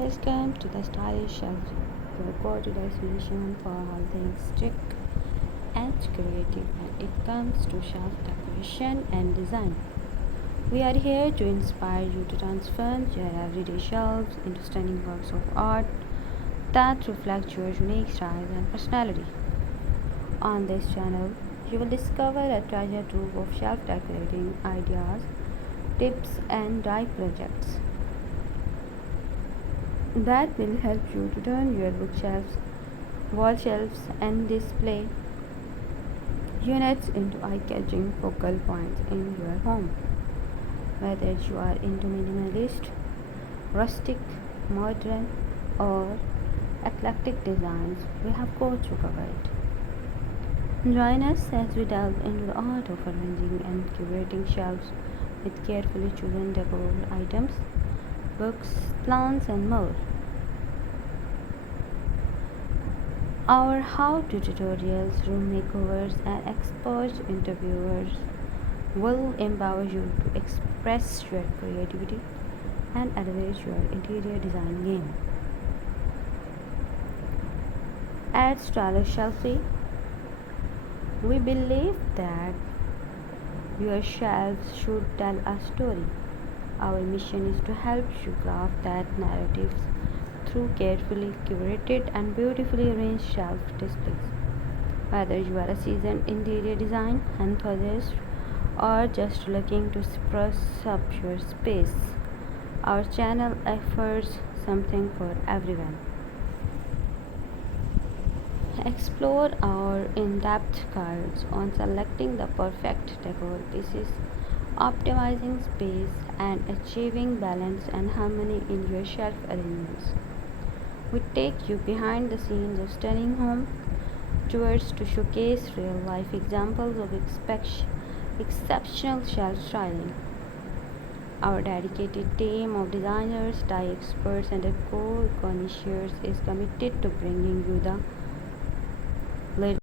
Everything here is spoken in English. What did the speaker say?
Welcome to the Stylish Shelfie, your go-to destination for all things chic and creative when it comes to shelf decoration and design. We are here to inspire you to transform your everyday shelves into stunning works of art that reflect your unique style and personality. On this channel, you will discover a treasure trove of shelf decorating ideas, tips, and DIY projects that will help you to turn your bookshelves, wall shelves, and display units into eye-catching focal points in your home. Whether you are into minimalist, rustic, modern, or eclectic designs, we have got you covered. Join us as we delve into the art of arranging and curating shelves with carefully chosen decor items, books, plants, and more. Our how-to tutorials, room makeovers, and expert interviewers will empower you to express your creativity and elevate your interior design game. At Stylish Shelfie, we believe that your shelves should tell a story. Our mission is to help you craft that narrative through carefully curated and beautifully arranged shelf displays. Whether you are a seasoned interior design enthusiast or just looking to spruce up your space, our channel offers something for everyone. Explore our in-depth guides on selecting the perfect decor pieces, optimizing space, and achieving balance and harmony in your shelf arrangements. We take you behind the scenes of stunning home tours to showcase real life examples of exceptional shelf styling. Our dedicated team of designers, dye experts, and decor connoisseurs is committed to bringing you the latest